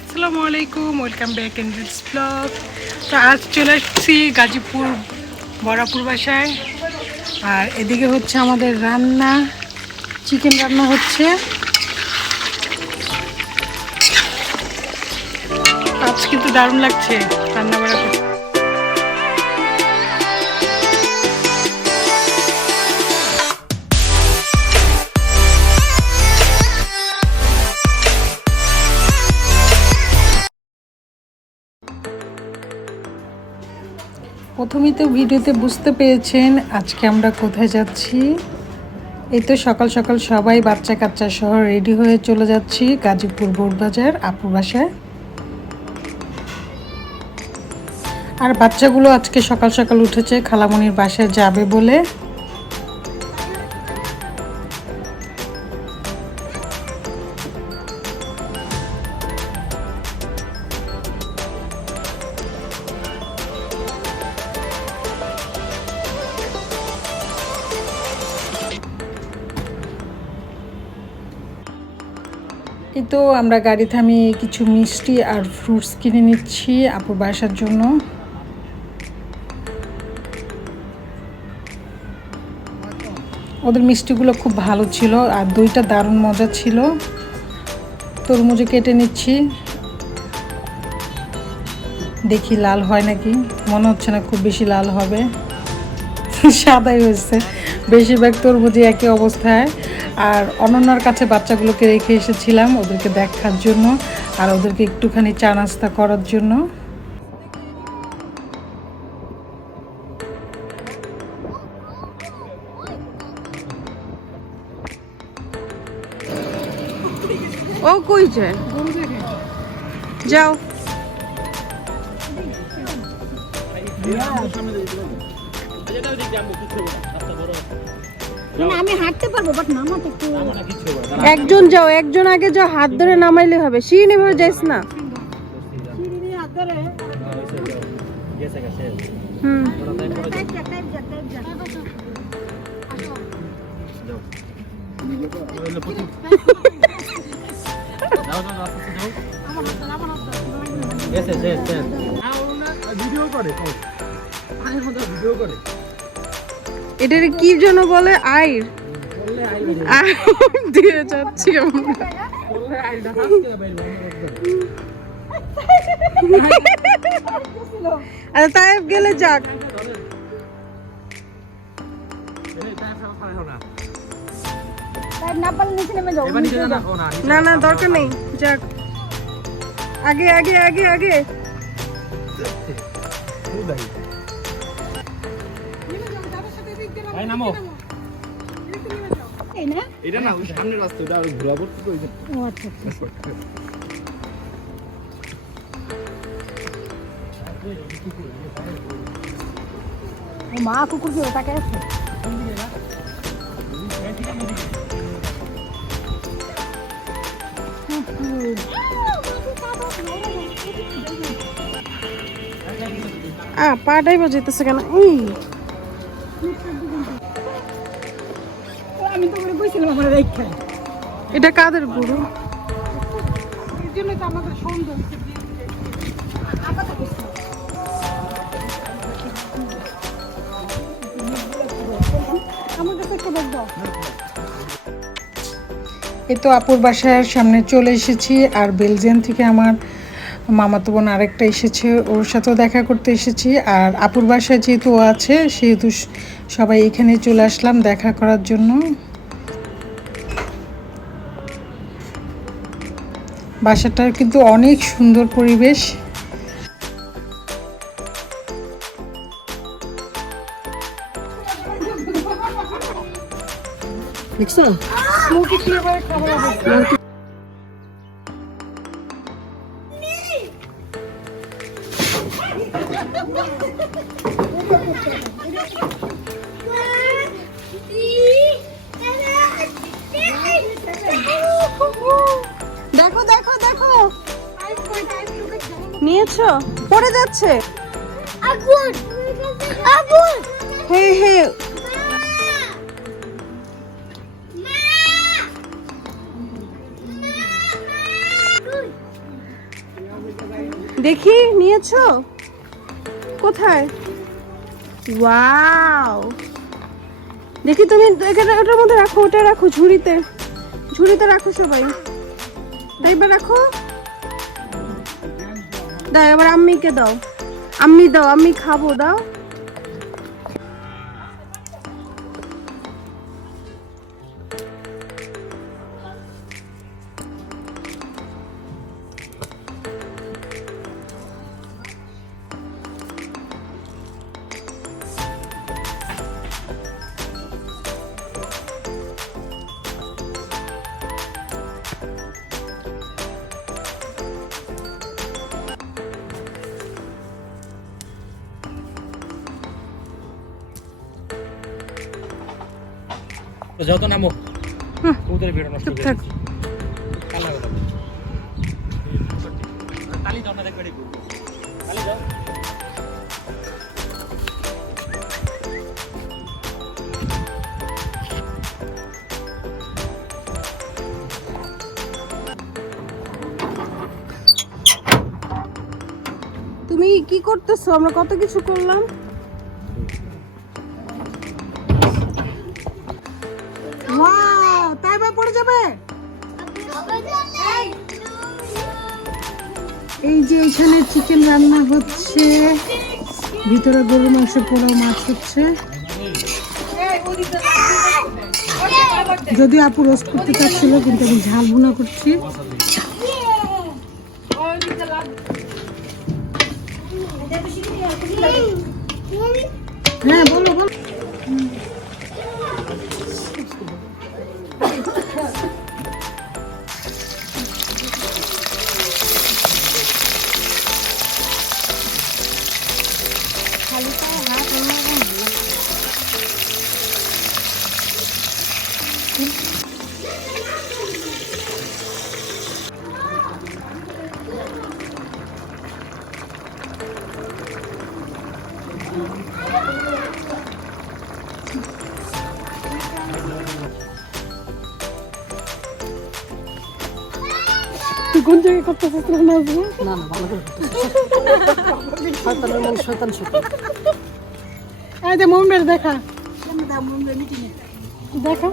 আসসালামু আলাইকুম, welcome back in this blog. তো আজ চলে এসেছি গাজীপুর বড়াপুর বাসায়। আর এদিকে হচ্ছে আমাদের রান্না, চিকেন রান্না হচ্ছে। আজ কিন্তু দারুণ লাগছে রান্না বাড়া করতে। প্রথমেই তো ভিডিওতে বুঝতে পেরেছেন আজকে আমরা কোথায় যাচ্ছি। এই তো সকাল সকাল সবাই বাচ্চা কাচ্চা সহ রেডি হয়ে চলে যাচ্ছি গাজীপুর বোরবাজার আপুর বাসায়। আর বাচ্চাগুলো আজকে সকাল সকাল উঠেছে খালামণির বাসায় যাবে বলে। এই তো আমরা গাড়ি থামিয়ে কিছু মিষ্টি আর ফ্রুটস কিনে নিচ্ছি আপুর বাসার জন্য। ওদের মিষ্টিগুলো খুব ভালো ছিল আর দইটা দারুণ মজা ছিল। তরমুজে কেটে নিচ্ছি, দেখি লাল হয় নাকি। মনে হচ্ছে না খুব বেশি লাল হবে, সাদাই হয়েছে। বেশিরভাগ তরমুজই একই অবস্থায়। আর অনন্যার কাছে বাচ্চাগুলোকে রেখে এসেছিলাম ওদেরকে দেখার জন্য আর ওদেরকে একটুখানি চা নাস্তা করার জন্য। ও কই যায়? যাও। আমি হাঁটতে পারবো বাট নামাতে একটু। একজন যাও, একজন আগে যাও, হাত ধরে নামাইলে হবে। সিঁড়ি এভাবে যাইস না। হুম। এটার কি জন্য বলে? আইর দিয়ে যাচ্ছি আমরা। আরে তাই গেলে যাক। না না দরকার নেই, যাক। আগে আগে আগে আগে। নামো। এটা না সামনের রাস্তা, ওটা আর ঘোরাবো কি কইছে? ও আচ্ছা ও মা কুকুর কি ওটাকে আছে? পাটাই বাজাইতেছে কেন? এই আমি তো করে কইছিলাম আমরা রাইখা। এটা কাদের গরু? এর জন্য তো আমাদের সুন্দর আমার কাছে একটু দেখবো। এই তো আপুর বাসার সামনে চলে এসেছি। আর বেলজিয়াম থেকে আমার মামাতো বোন আরেকটা এসেছে, ওর সাথেও দেখা করতে এসেছি। আর আপুর বাসায় যেহেতু ও আছে সেহেতু সবাই এখানে চলে আসলাম দেখা করার জন্য। বাসাটার কিন্তু অনেক সুন্দর পরিবেশ। দেখছো স্মোকি ফ্লেভারের খাবার আছে। দেখো দেখো দেখো, নিয়েছো? পড়ে যাচ্ছে। আগুন আগুন হ্যাঁ হ্যাঁ, দেখি নিয়েছো কোথায়? ওয়াও, দেখি তুমি এখানে ওটার মধ্যে রাখো, ওটা রাখো ঝুড়িতে, ঝুড়িতে রাখো সবাই। দেখবে রাখো, দাও এবার আম্মিকে দাও, আম্মি দাও, আম্মি খাবো, দাও। তো যাও তো নামো। ওদের ভিড় নষ্ট করে থাক। কালা কথা বলছো। তালি দাও না, দেখবে রে তালি দাও। তুমি কি করতেছো? আমরা কত কিছু করলাম। ওয়াও, তাই বা পড়ে যাবে। এই যে এখানে চিকেন রান্না হচ্ছে, ভিতরে গরুর মাংস, পোলাও, মাছ হচ্ছে। যদিও আপু রোস্ট করতে চাচ্ছিল, কিন্তু আমি ঝাল ভুনা করছি। হ্যাঁ বলো বলো। তুই কোন জায়গায় করতেছিস না? না না, ভালো করে শয়তানের মন, শয়তান শয়তান। এই যে মোমের দেখা দেখা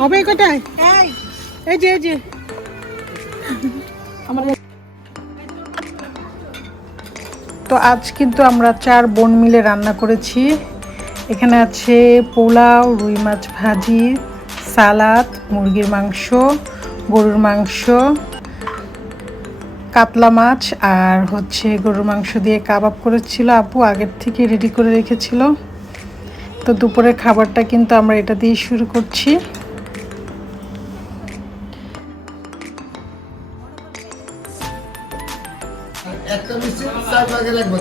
হবে কোথায়? এই যে এই যে তো আজ কিন্তু আমরা 4 বোন মিলে রান্না করেছি। এখানে আছে পোলাও, রুই মাছ ভাজি, সালাদ, মুরগির মাংস, গরুর মাংস, কাতলা মাছ, আর হচ্ছে গরুর মাংস দিয়ে কাবাব করেছিল আপু, আগের থেকে রেডি করে রেখেছিল। তো দুপুরের খাবারটা কিন্তু আমরা এটা দিয়ে শুরু করছি। একটা মিষ্টি 4 ভাগে লাগবে।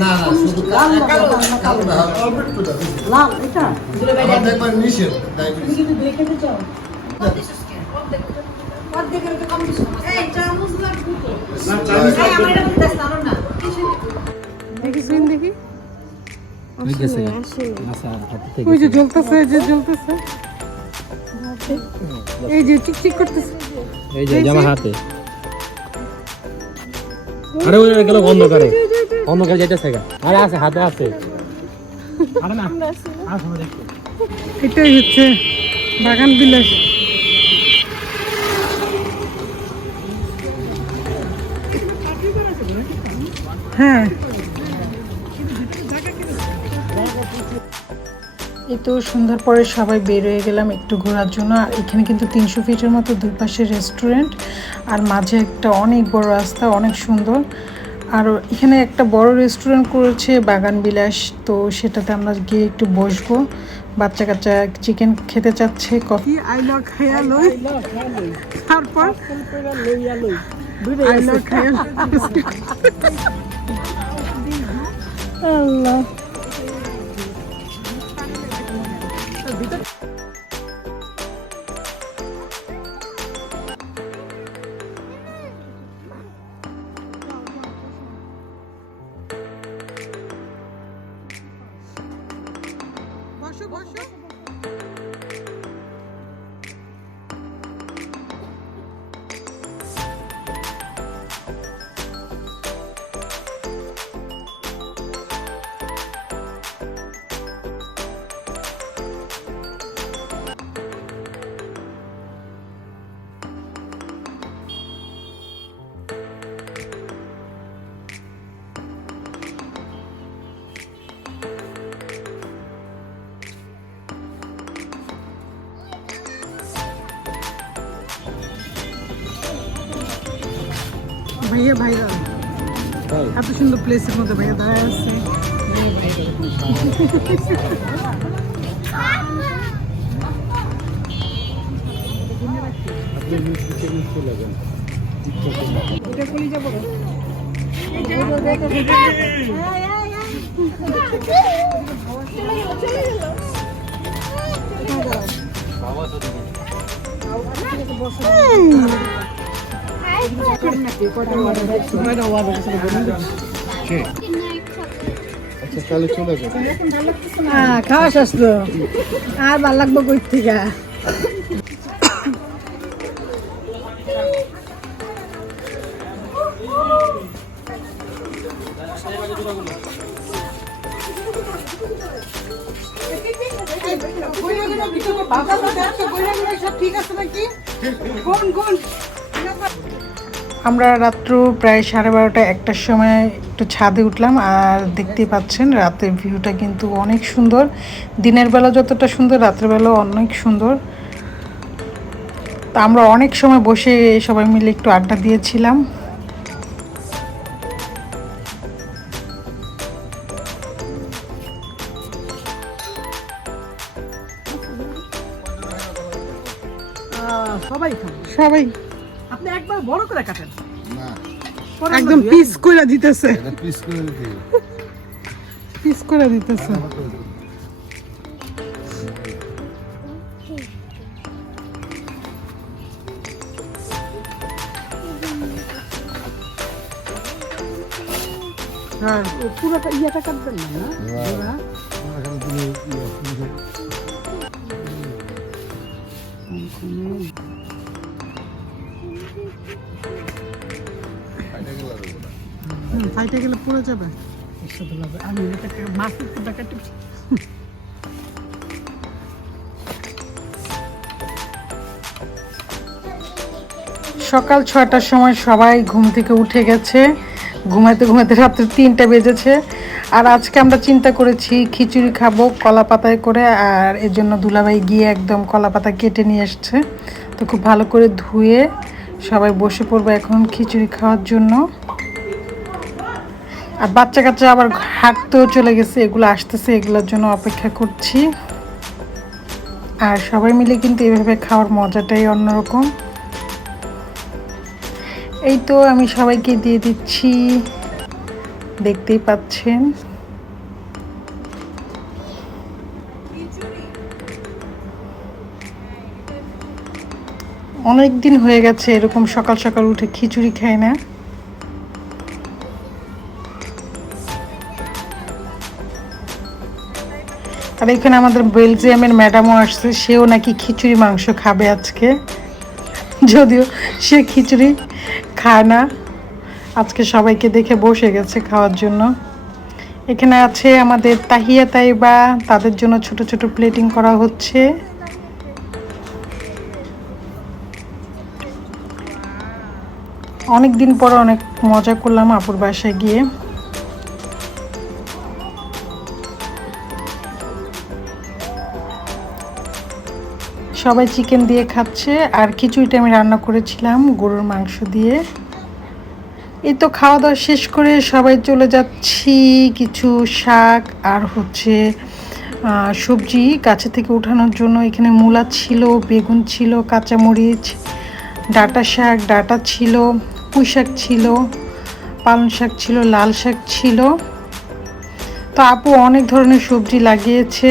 না না, শুধু কালো না, অল্প একটু দাও। লাল এটা আমাদের একবার নিষেধ ডায়াবেটিস। দেখি ওই যে জ্বলতেছে, এই যে জ্বলতেছে, এই যে চিকচিক করতেছে, এই যে জামা হাতে। আরে ওই গেল অন্ধকারে, অন্ধকারে যাইতেছে গা। আরে আছে হাতে আছে। আরে না আর শুনে দেখো, এটাই হচ্ছে বাগান বিলাস। হ্যাঁ, এই তো সন্ধ্যার পরে সবাই বের হয়ে গেলাম একটু ঘোরার জন্য। আর এখানে কিন্তু 300 ফিটের মতো দুই পাশে রেস্টুরেন্ট, আর মাঝে একটা অনেক বড় রাস্তা, অনেক সুন্দর। আর এখানে একটা বড় রেস্টুরেন্ট করেছে বাগান বিলাস, তো সেটাতে আমরা গিয়ে একটু বসবো। বাচ্চা কাচ্চা চিকেন খেতে চাচ্ছে, কফি আইলো খাইয়া লই, তারপর আইলো খাইয়া আল্লাহ। বসো বসো। ভাইয়া ভাইরাল এত সুন্দর প্লেসের মধ্যে ভাইয়া দাঁড়ায় আছে। আচ্ছা তাহলে চলে যাবে। খাওয়া আসতো আর ভাল লাগবো কই থেকে। আমরা রাত্র প্রায় 12:30 1টার সময় একটু ছাদে উঠলাম আর দেখতেই পাচ্ছেন রাতের ভিউটা কিন্তু অনেক সুন্দর। দিনের বেলা যতটা সুন্দর রাতের বেলা অনেক সুন্দর। তা আমরা অনেক সময় বসে সবাই মিলে একটু আড্ডা দিয়েছিলাম। সবাই আপনি একবার বড় করে কাটেন। না একদম পিস করে দিতেছে, এটা পিস করে দিতে পিস করে দিতেছে। হ্যাঁ পুরোটা ইয়েটা কাটবেন না, না? ফাইটে গেলে পুরো যাবে। আমি এটাকে মাছের টুকরা কাটতে সকাল 6টার সময় সবাই ঘুম থেকে উঠে গেছে। ঘুমাতে ঘুমাতে রাত্রে 3টা বেজেছে। আর আজকে আমরা চিন্তা করেছি খিচুড়ি খাবো কলা পাতায় করে, আর এর জন্য দুলাভাই গিয়ে একদম কলা পাতা কেটে নিয়ে এসছে। তো খুব ভালো করে ধুয়ে সবাই বসে পড়বো এখন খিচুড়ি খাওয়ার জন্য। আর বাচ্চা কাচ্চা আবার হাঁটতেও চলে গেছে, এগুলো আসতেছে, এগুলোর জন্য অপেক্ষা করছি। আর সবাই মিলে কিন্তু এভাবে খাওয়ার মজাটাই অন্যরকম। এই তো আমি সবাইকে দিয়ে দিচ্ছি, দেখতেই পাচ্ছেন। অনেক দিন হয়ে গেছে এরকম সকাল সকাল উঠে খিচুড়ি খাই না। আর এখানে আমাদের বেলজিয়ামের ম্যাডামও আসছে, সেও নাকি খিচুড়ি মাংস খাবে আজকে, যদিও সে খিচুড়ি খায় না। আজকে সবাইকে দেখে বসে গেছে খাওয়ার জন্য। এখানে আছে আমাদের তাহিয়া তাইবা, তাদের জন্য ছোট ছোট প্লেটিং করা হচ্ছে। অনেক দিন পর অনেক মজা করলাম আপুর বাসায় গিয়ে। সবাই চিকেন দিয়ে খাচ্ছে, আর খিচুড়িটা আমি রান্না করেছিলাম গরুর মাংস দিয়ে। এই তো খাওয়া দাওয়া শেষ করে সবাই চলে যাচ্ছি কিছু শাক আর হচ্ছে সবজি গাছে থেকে ওঠানোর জন্য। এখানে মূলা ছিল, বেগুন ছিল, কাঁচামরিচ, ডাঁটা শাক, ডাঁটা ছিল, পুঁই শাক ছিল, পালং শাক ছিল, লাল শাক ছিল। তো আপু অনেক ধরনের সবজি লাগিয়েছে।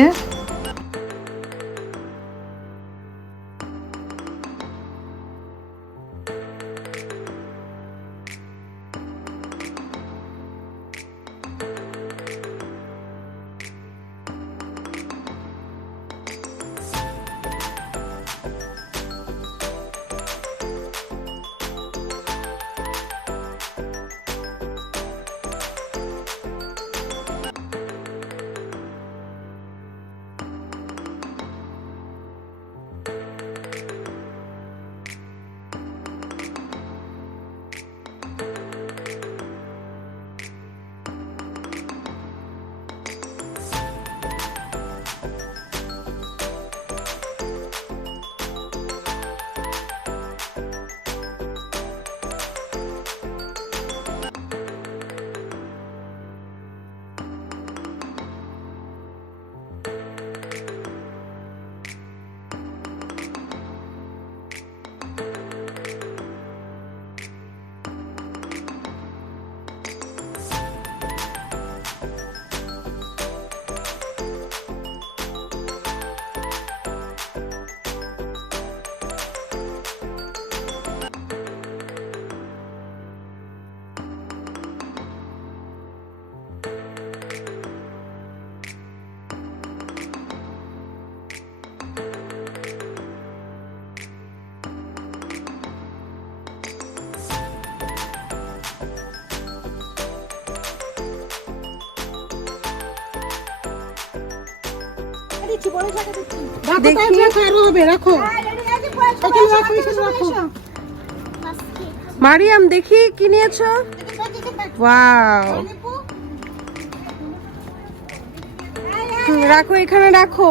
দেখি আরো হবে, রাখো। মারিয়াম দেখি কি নিয়েছো? ওয়াও, রাখো এখানে রাখো।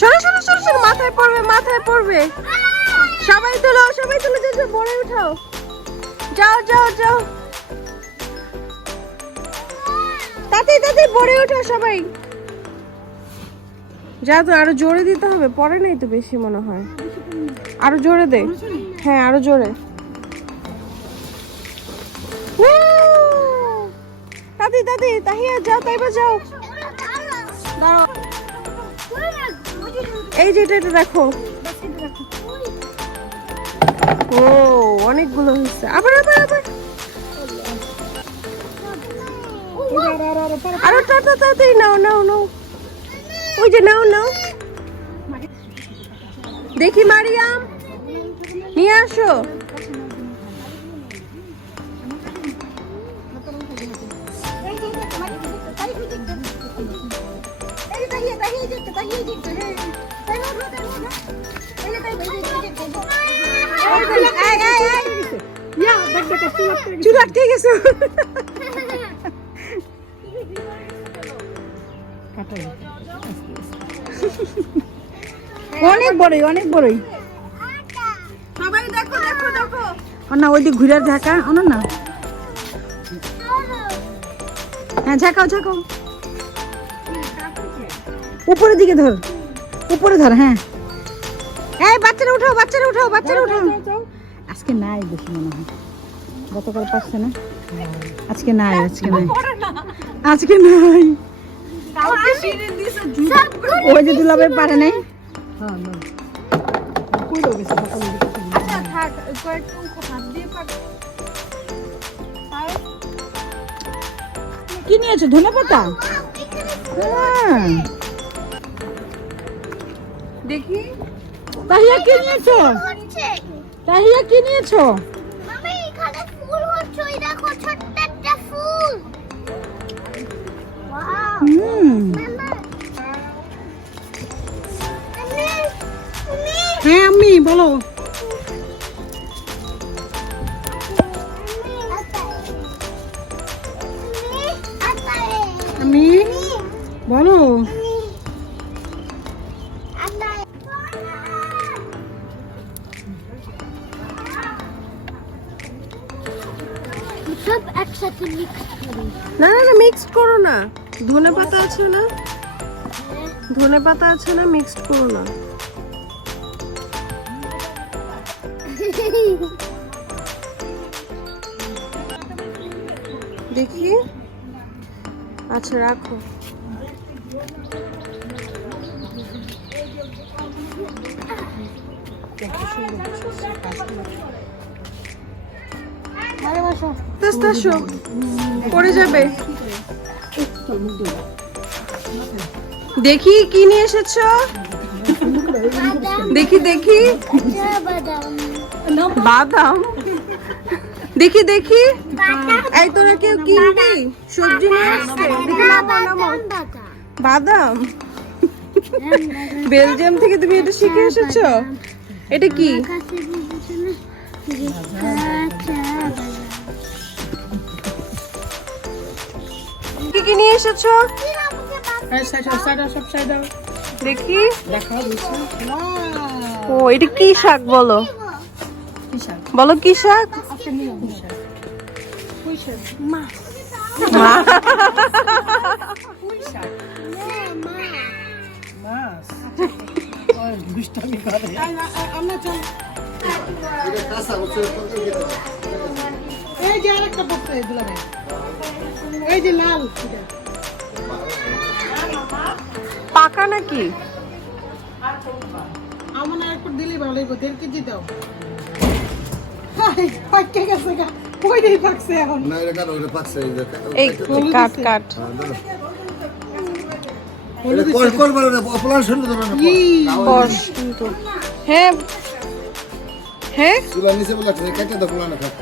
সরো সরো সরো সরো, মাথায় পড়বে মাথায় পড়বে। সবাই তোলো সবাই তোলো, যে বড় উঠাও। যাও যাও যাও, তাতে তাতে বড় উঠাও সবাই। যা তো, আরো জোরে দিতে হবে, পরে নাই তো বেশি মনে হয়। আরো জোরে দে, হ্যাঁ আরো জোরে। দাদি দাদি তাহিয়া যাও, তাইবা যাও। দাঁড়াও, এই যে এটা দেখো। ও অনেকগুলো হয়েছে, আবার আবার আবার আরো তাড়াতাড়ি নাও নাও নাও, ওই যে নাও নাও। দেখি মারিয়াম নিয়ে আসো। চুল আটকে গেছে। অনেক বড়ই, অনেক বড়ই। সবাই দেখো দেখো দেখো। না ওই দিক ঘুরে ঝাঁকা, না হ্যাঁ ঝাঁকাও ঝাঁকাও, উপরের দিকে ধর, উপরে ধর। হ্যাঁ এই বাচ্চারা উঠাও, বাচ্চারা উঠাও, বাচ্চারা উঠাও। আজকে নাই বেশি মনে হয়, গতকাল পারছে না, আজকে নাই, আজকে নাই, আজকে নাই। ওই যে দুলাভাই পারে নাই। কি নিয়েছো, ধনেপাতা? দেখি তাহিয়া কি নিয়েছো? তাহিয়া কি নিয়েছো? হ্যাঁ আমি বলো। আমি বলো। সব একসাথে মিক্স করি। না না না, মিক্সড করো না। ধনেপাতা আছে না, ধনেপাতা আছে না, মিক্সড করো না। দেখি, আচ্ছা রাখো। আস্তে আসো, পড়ে যাবে। দেখি কি নিয়ে এসেছো, দেখি দেখি। বাদাম, দেখি দেখি। এই তোরা কেউ কিনবি? সবজি নিয়ে আসছে, দেখি নামো নামো। বাদাম, বেলজিয়াম থেকে তুমি এটা শিখে এসেছো? এটা কি? কি কি নিয়ে এসেছো? দেখি। ও এটা কি শাক বলো, বলো কি শাক? এই যে আরেকটা পড়ছে, দুলাভাই এই যে লাল, পাকা নাকি? আমার আরেকটা দিলেই ভালো হইব। 1.5 কেজি দাও। হাই পাকে গেছে গা, কই দেই পাকছে এখন। না এটা কাটো, এটা পাকছে, এই কাট কাট। এটা কল করবে না, অপলান শুনতে দেবে না। কষ কিন্তু। হ্যাঁ হ্যাঁ, চুলা নিচে বলে কেটে দাও, পোলা না খাও।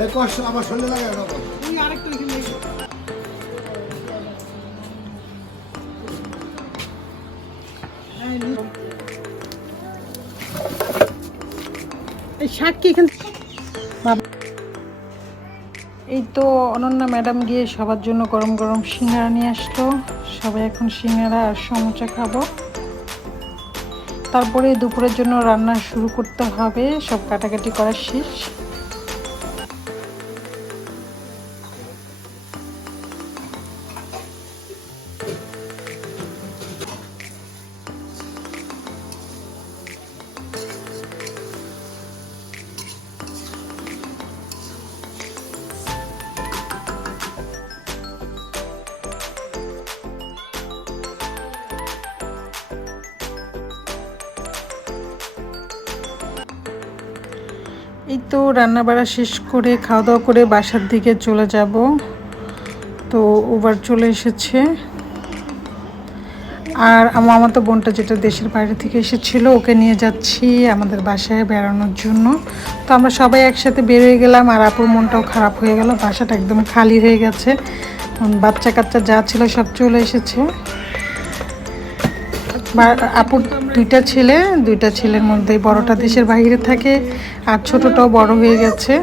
এই কষ্ট আমার শরীরে লাগায় দাও। তুই আরেকটা এখানে এই শাক কি এখানে এই তো অনন্যা ম্যাডাম গিয়ে সবার জন্য গরম গরম সিঙ্গারা নিয়ে আসলো। সবাই এখন সিঙ্গারা আর সমোসা খাবো। তারপরে দুপুরের জন্য রান্না শুরু করতে হবে, সব কাটাকাটি করা শেষ। এই তো রান্না বাড়া শেষ করে খাওয়া দাওয়া করে বাসার দিকে চলে যাব। তো উবার চলে এসেছে। আর আমার তো বোনটা যেটা দেশের বাইরে থেকে এসেছিল ওকে নিয়ে যাচ্ছি আমাদের বাসায় বেড়ানোর জন্য। তো আমরা সবাই একসাথে বের হয়ে গেলাম। আর আপুর মনটাও খারাপ হয়ে গেল, বাসাটা একদম খালি হয়ে গেছে। বাচ্চা কাচ্চা যা ছিল সব চলে এসেছে। আপুর দুইটা ছেলে, দুইটা ছেলের মধ্যে বড়টা দেশের বাইরে থাকে আর ছোটটাও বড় হয়ে গেছে।